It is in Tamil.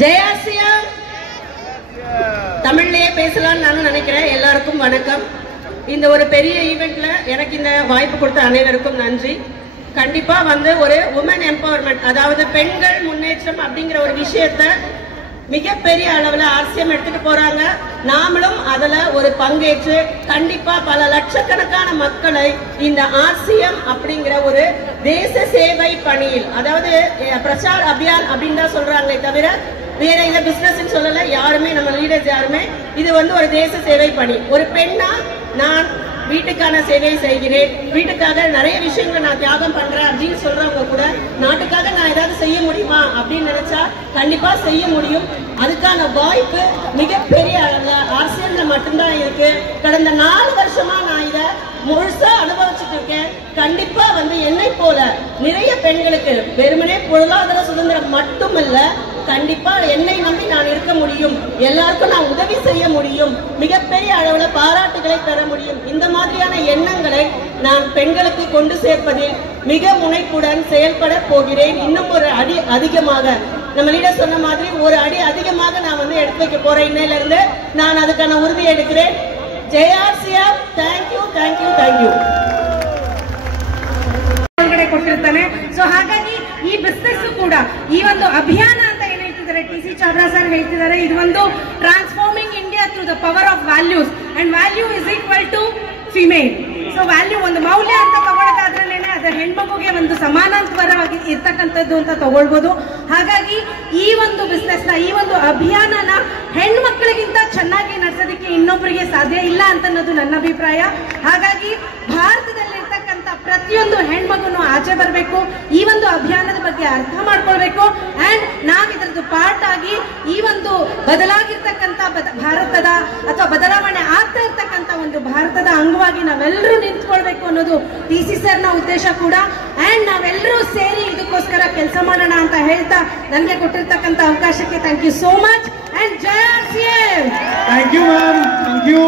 ஜெயாசியா தமிழ்லயே பேசலாம்னு நானும் நினைக்கிறேன். எல்லாருக்கும் வணக்கம். இந்த ஒரு பெரிய ஈவெண்ட்ல எனக்கு இந்த வாய்ப்பு கொடுத்த அனைவருக்கும் நன்றி. கண்டிப்பா ஒரு உமன் எம்பவர்மெண்ட், அதாவது பெண்கள் முன்னேற்றம் அப்படிங்கிற ஒரு விஷயத்த மிகப்பெரிய அளவுல ஆர்சிஎம் எடுத்துட்டு போறாங்க. நாமளும் அதுல ஒரு பங்கேற்று கண்டிப்பா பல லட்சக்கணக்கான மக்களை இந்த ஆர்சிஎம் அப்படிங்கிற ஒரு தேச சேவை பணியில், அதாவது பிரச்சார் அபியான் அப்படின்னு தான் சொல்றாங்களே தவிர வேற இந்த பிசினஸ் சொல்லல யாருமே, நம்ம லீடர்ஸ் யாருமே. இது ஒரு தேச சேவை பணி. ஒரு பெண்ணா நான் வீட்டுக்கான சேவை செய்கிறேன், வீட்டுக்காக நிறைய விஷயங்களை நான் தியாகம் பண்றேன் அப்படின்னு சொல்றவங்க கூட நாட்டுக்காக நான் ஏதாவது செய்ய முடியுமா அப்படின்னு நினைச்சா கண்டிப்பா செய்ய முடியும். அதுக்கான வாய்ப்பு மிகப்பெரிய அளவுல ஆர்சிஎம்ல மட்டும்தான் இருக்கு. கடந்த 4 வருஷமா நான் இதை முழுசா அனுபவிச்சுட்டு இருக்கேன். கண்டிப்பா என்னை போல நிறைய பெண்களுக்கு வெறுமனே பொருளாதார சுதந்திரம் மட்டுமல்ல, கண்டிப்பா என்னை நம்பி நான் இருக்க முடியும், எல்லாருக்கும் நான் உதவி செய்ய முடியும், மிகப்பெரிய அளவுல பாராட்டுகளை பெற முடியும். இந்த மாதிரியான எண்ணங்களை நான் பெண்களுக்கு கொண்டு சேர்ப்பதில் மிக முனைப்புடன் செயல்பட போகிறேன். இன்னும் ஒரு அடி அதிகமாக, நம்ம லீடர் சொன்ன மாதிரி ஒரு அடி அதிகமாக நான் எடுத்து வைக்க போறேன். இன்னையில இருந்து நான் அதுக்கான உறுதி எடுக்கிறேன். ஜெயாசியம், தேங்க்யூ தேங்க்யூ தேங்க்யூ. ಕೊಟ್ಟಿರ್ತಾನೆ. ಸೊ ಹಾಗಾಗಿ ಈ ಬಿಸ್ನೆಸ್ ಕೂಡ ಈ ಅಭಿಯಾನ ಅಂತ ಏನ್ ಹೇಳ್ತಿದ್ದಾರೆ ಟಿ.ಸಿ. ಚಾವ್ರಾ ಸರ್ ಹೇಳ್ತಿದ್ದಾರೆ, ಇದು transforming India through the power of values and value is equal to female. So value ಮೌಲ್ಯ ಅಂತ ತಗೊಳ್ಳೋದಾದ್ರಲ್ಲೇನೆ ಅದು ಹೆಣ್ಮಗುಗೆ ಸಮಾನಾಂತರವಾಗಿ ಇರ್ತಕ್ಕಂಥದ್ದು ಅಂತ ತಗೊಳ್ಬಹುದು. ಹಾಗಾಗಿ ಈ ಬಿಸ್ನೆಸ್ ನ ಈ ಅಭಿಯಾನನ ಹೆಣ್ಮಕ್ಳಿಗಿಂತ ಚೆನ್ನಾಗಿ ನಡೆಸೋದಕ್ಕೆ ಇನ್ನೊಬ್ಬರಿಗೆ ಸಾಧ್ಯ ಇಲ್ಲ ಅಂತ ಅನ್ನೋದು ನನ್ನ ಅಭಿಪ್ರಾಯ. ಹಾಗಾಗಿ ಭಾರತದಲ್ಲಿರ್ತಕ್ಕಂಥ ಪ್ರತಿಯೊಂದು ಹೆಣ್ಮಗುನು ಆಚೆ ಬರಬೇಕು, ಈ ಅಭಿಯಾನದ ಬಗ್ಗೆ ಅರ್ಥ ಮಾಡ್ಕೊಳ್ಬೇಕು. ಅಂಡ್ ನಾವ್ ಇದರದ್ದು ಪಾರ್ಟ್ ಆಗಿ ಈ ಬದಲಾಗಿರ್ತಕ್ಕಂಥ ಭಾರತದ ಅಥವಾ ಬದಲಾವಣೆ ಆಗ್ತಾ ಇರ್ತಕ್ಕಂಥ ಭಾರತದ ಅಂಗವಾಗಿ ನಾವೆಲ್ಲರೂ ನಿಂತ್ಕೊಳ್ಬೇಕು ಅನ್ನೋದು ಟಿ.ಸಿ. ಸರ್ ನ ಉದ್ದೇಶ ಕೂಡ. ಅಂಡ್ ನಾವೆಲ್ಲರೂ ಸೇರಿ ಇದಕ್ಕೋಸ್ಕರ ಕೆಲಸ ಮಾಡೋಣ ಅಂತ ಹೇಳ್ತಾ ನನಗೆ ಕೊಟ್ಟಿರ್ತಕ್ಕಂಥ ಅವಕಾಶಕ್ಕೆ thank you so much. And ಜೈ RCM. Thank you ma'am, thank you.